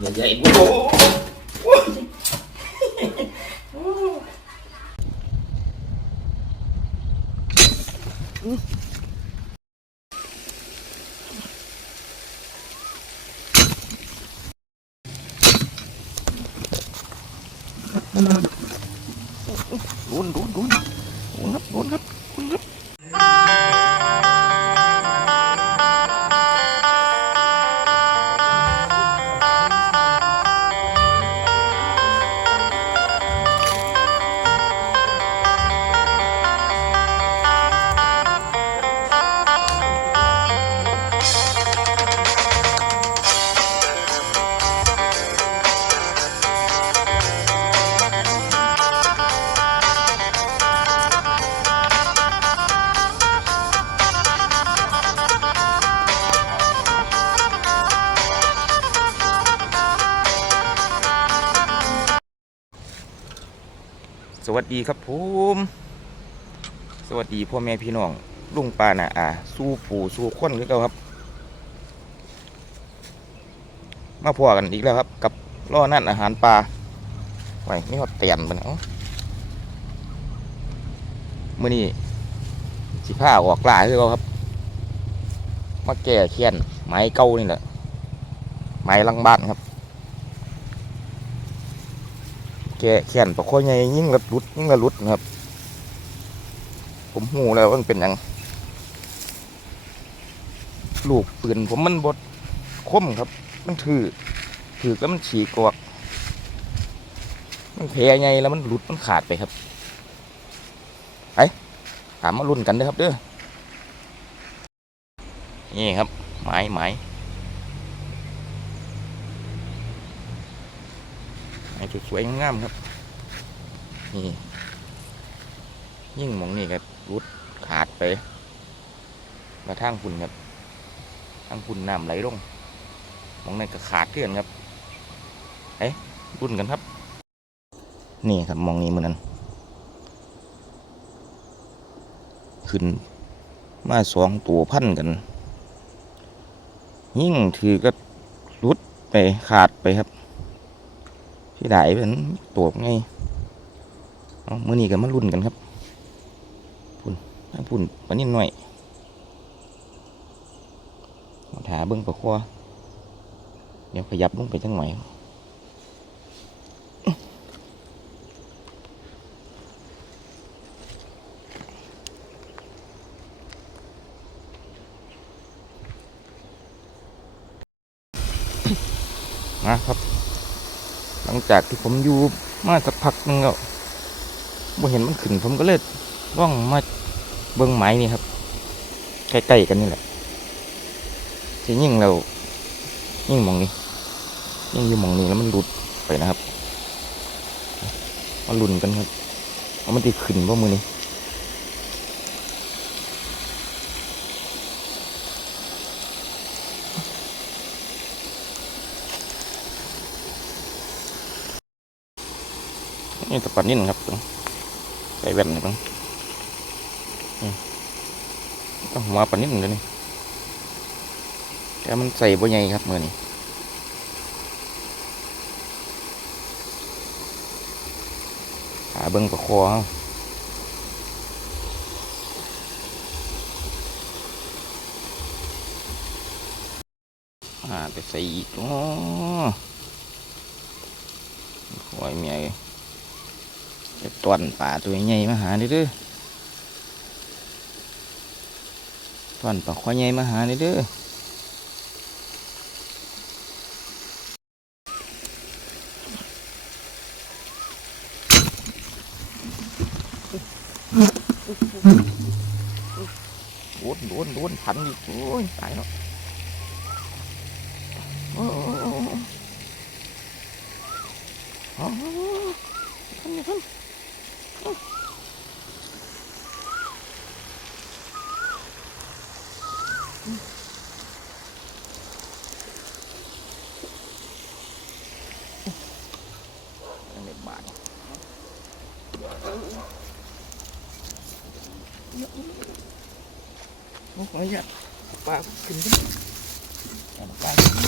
ใหญ่ๆโอ้ สวัสดีครับผมสวัสดีพ่อแม่พี่น้องลุงป้านาอาสู้ปู่สู้คนคือเก่าครับ มาพอกันอีกแล้วครับ กับล่อนั่นอาหารปลาไว้ไม่ว่าเตียนไปเนาะมื่อนี้สิผ้าออกลาคือเก่าครับ มาแก่เขียนไม้เก่านี่แหละไม้ลังบ้านครับ แกะแขนปะโคใหญ่ยิ่งละลุดยิ่งละลุดนะครับ ผมหูแล้วมันเป็นหยังลูกปืนผมมันบดคมครับ มันถือถือแล้วมันฉีกกวกมันแผลใหญ่แล้วมันหลุดมันขาดไปครับไปถามมารุ่นกันเด้อครับเด้อนี่ครับไม้ไม้ ไม้สวยๆงามครับ นี่ ยิ่งมองนี่ครับรุดขาดไปมาทางพุ่นครับทางพุ่นน้ำไหลลงมองนั่นก็ขาดเกลื่อนครับเอ้รุ่นกันครับ นี่ครับมองนี้มันนั้น ขึ้นมาสองตัวพันกัน ยิ่งถือก็รุดไปขาดไปครับ ที่ได้เป็นตัวไงเมื่อนี้กันมารุ่นกันครับพุ่นพุ่นปานนิดหน่อยเอาถาเบิ้งประคอเดี๋ยวขยับลงไปจังหน่อยนะครับ หลังจากที่ผมอยู่มาสักพักหนึงแล้วบ่เห็นมันขึ้นผมก็เลยล่องมาเบิ้งไม้นี่ครับใกล้ๆกันนี่แหละทียิ่งเรายิ่งมองนี้ยิ่งอยู่มองนี้แล้วมันหลุดไปนะครับมาลุ้นกันครับว่ามันจะขึ้นว่ามือนี้ นี่ตะปันนิ่นครับใส่แว่นนี่บ้างต้องหัวปันนิ่นเลยนี่แต่มันใส่บ่ใหญ่ครับมือนี้หาเบิ้งประคอเฮาอ่าไปใส่อีกอ๋อโอ้ยเมีย จะตวนป่าตัวใหญ่มาหาเด้อเด้อตวนป่าข้อใหญ่มาหาเด้อเด้อโดนโดนโดนพันอีกโอ้ยตายแล้วโอ้โอ้โอ้โอ้โอ้พันอีกพัน อันนี้บาท โอ้โหอยาตปลาขึ้นขึ้นเอาปลาขึ้น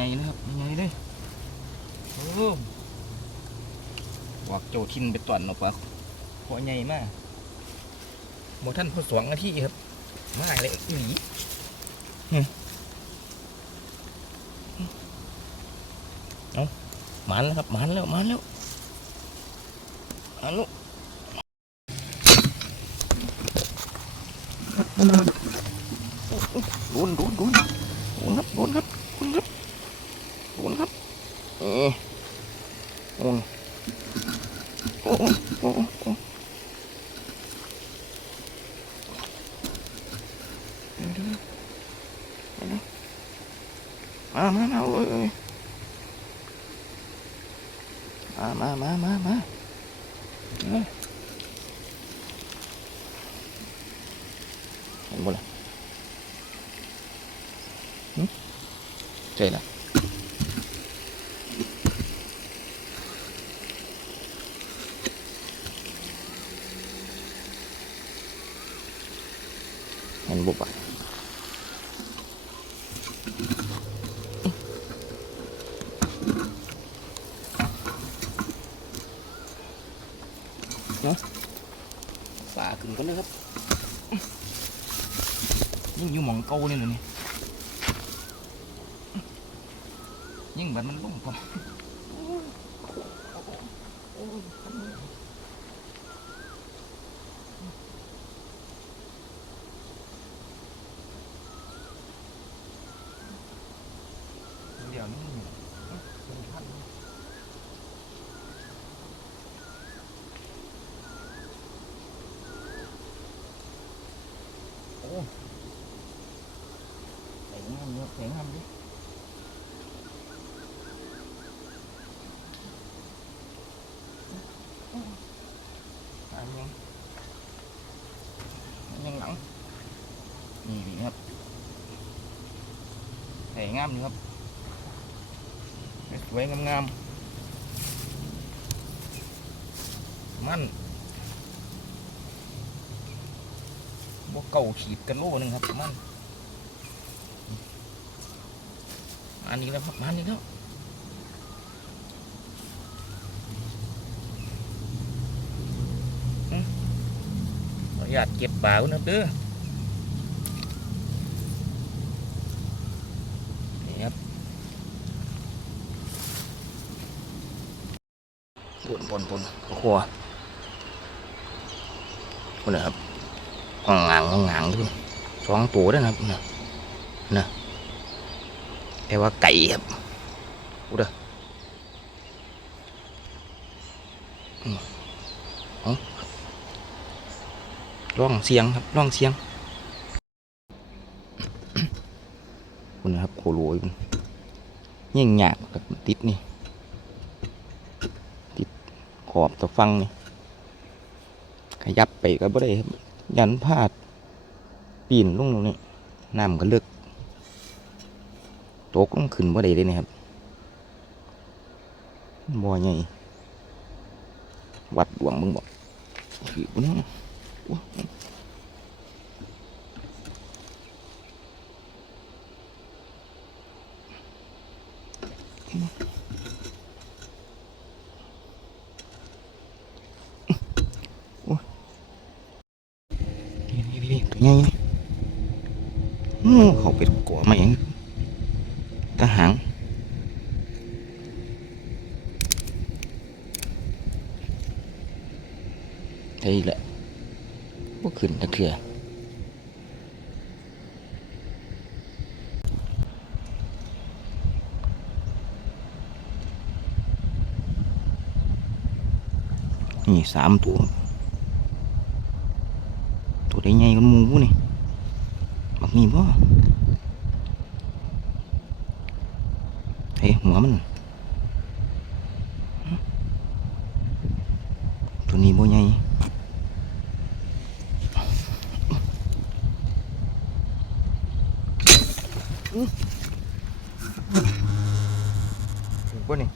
ใหญ่ๆเลยครับใหญ่ๆเลยโอ้บอกโจทินไปต่อนออกปะขอใหญ่มากโมท่านพอสองนาทีครับ มาเลยอีหลีเอาหมันแล้วครับหมันแล้วหมันแล้วหมันแล้วโดนโดนโดนโดนครับโดนครับโดนครับโดนครับ เออโดนโอ้โอ้โอ้โอ้เดี๋ยวเดี๋ยวเดี๋ยวเดี๋ยวมามามาเอ้ยเอ้ยมามามามามามาเห็นบ่ล่ะหึใช่ละ เห็นบ่ปะเนาะฝ่าขึ้นกันเลยครับ ยิ่งอยู่หมองเก่านี่เลยนี่ยิ่งแบบมันลุ่มพอเดี๋ยวนี้เป็นพันโอ้ใส่งามเยอะใส่งามดิ อันยังอันยังหลัง นี่ดีครับใส่งามนี่ครับ สวยงามๆมันบวกเก่าขีดกันโลหนึงครับมันมานี่แล้วครับมานี่แล้ว ขออนุ ญาตเก็บปลาก่อนนะครับเด้อนี่ครับปนปนปนครัวคนนะครับห่างงางห่างงางด้วยสองตัวด้วยนะครับนะนะแต่ว่าไก่ครับอู้เด้ออืมเอา ร่องเสียงครับร่องเสียงคุณนะครับโคโลยมันยิ่งหยาบกับติดนี่ ติดขอบตะฟังนี่ ขยับไปก็บ่ได้ครับ ยันพาด ปีนลงตรงนี้น้ำก็เลือกตกลงขึ้นบ่ได้เลยนะครับบ่ใหญ่วัดดวงมึงบอกคือบุญ นี่นี่นี่ตัวใหญ่นี่อู้เขาเป็นกัวมาขึ้นตะเถื่อนี่สามตัว ตัวได้ใหญ่กันหมูนี่บักมีบ่เฮ้หัวมันตัวนี้บ่ใหญ่ถูกป่ะนี่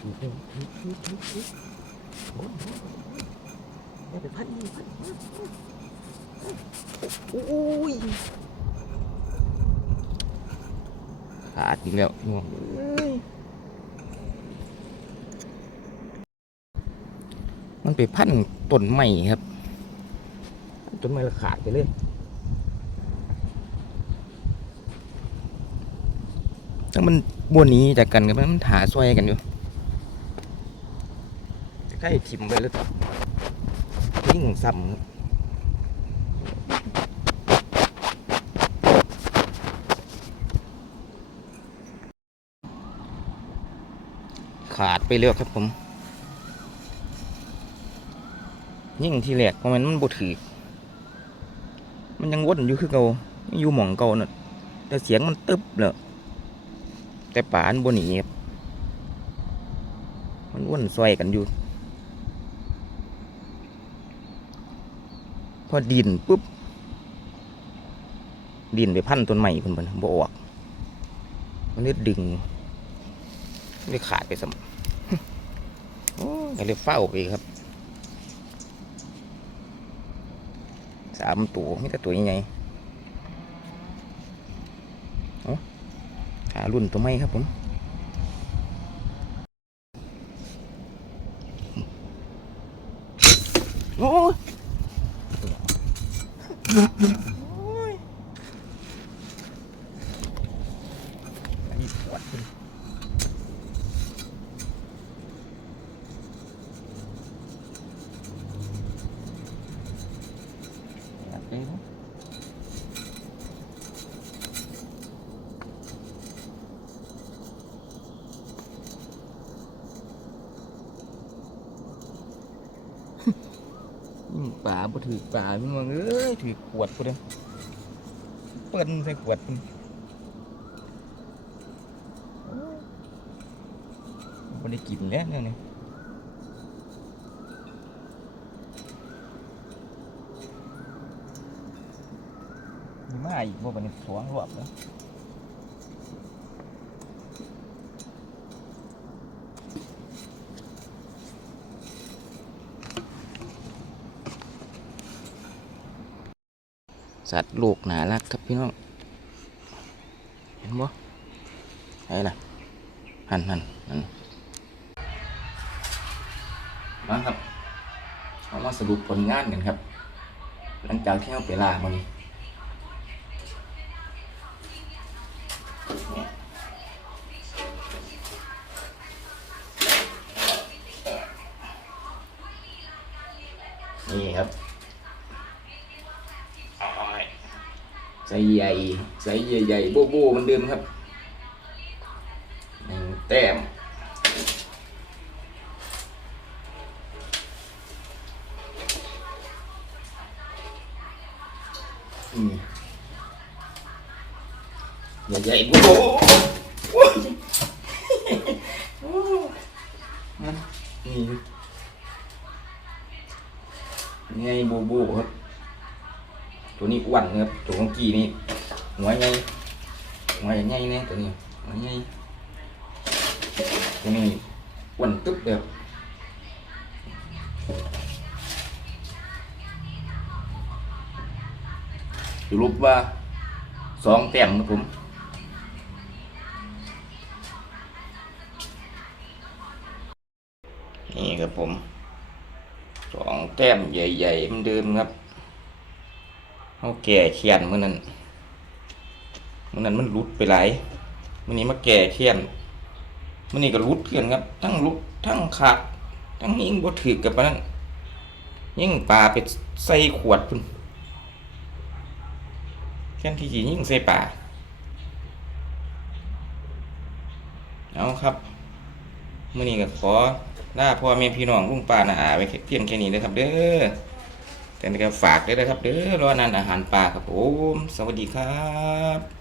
ถูกถูกถูกถูกถูกอย่าไปพันนี่พันโอ้ยขาดอีกแล้วง่วงเอ้ยมันไปพันต้นไม้ครับต้นไม้ละขาดไปเลยถ้ามันบวนนี้จากกันกันมันหาซอยกันอยู่ ใกล้ทิมไปแล้วยิ่งซ้ำขาดไปเรียครับผม ยิ่งที่แรกเพราะมันมันบดถือมันยังวนอยู่คือเกาอยู่หม่องเก่าน่ะแต่เสียงมันตึบเลยแต่ป่านบนนี้ครับมันวนซอยกันอยู่ พอดินปุ๊บ ดินไปพันต้นใหม่คนบนบ่ออกมันเลยดึงเลยขาดไปสมโอ้ก็เลยเฝ้าไปครับสามตัวไม่แต่ตัวใหญ่ๆเอหารุ่นตัวไม่ครับผม โอ้ยอันนี้ปวดเลยอยากเลยเนอะ ยิ่งป่าบ่ถือป่าพี่มึงเอ้ยถือขวดกูเลยเปิ้นใส่ขวดพุ่นบ่ได้กินแล้วเนี่ยนี่มาอีกบ่บัดนี้สองรอบแล้ว สัตว์ลูกหนารักครับพี่น้องเห็นบ่ไอ้ล่ะหันหันหันมาครับเอามาสรุปผลงานกันครับ หลังจากที่เราไปล่ามันครับ ใส่ใหญ่ใส่ใหญ่ๆโบ๊ะโบเหมันเดิมครับหนึ่งแต้มอืมใหญ่โบ๊ะโบ๊ะโอ้นี่ไงโบ๊ะโบครับ ตัวนี้อ้วนครับ กีนี่หัวใหญ่หัวใหญ่ๆเนี่ยตัวนี้หัวใหญ่ตัวนี้อ้วนตึ๊บเลยครับสรุปว่าสองแต้มครับผมนี่ครับผมสองแต้มใหญ่ๆเหมือนเดิมครับ เขาแก่เขียนเมื่อนั้นเมื่อนั้นมันรุดไปหลายมื่อนี้มาแก่เขียนมื่อนี้ก็รุดเขียนครับ ทั้งรุดทั้งขาดทั้งยิ่งบ่ถือกับมันนั้นยิ่งปลาไปใส่ขวดพุ่นแค่ที่จียิ่งใส่ปลาเอาครับมื่อนี้ก็ขอลาพ่อแม่พี่น้องลุงป้าน้าอาไว้เพียงแค่นี้นะครับ เด้อ แต่นี่ก็ฝากด้วยนะครับเด้อรอนานอาหารปลาครับผมสวัสดีครับ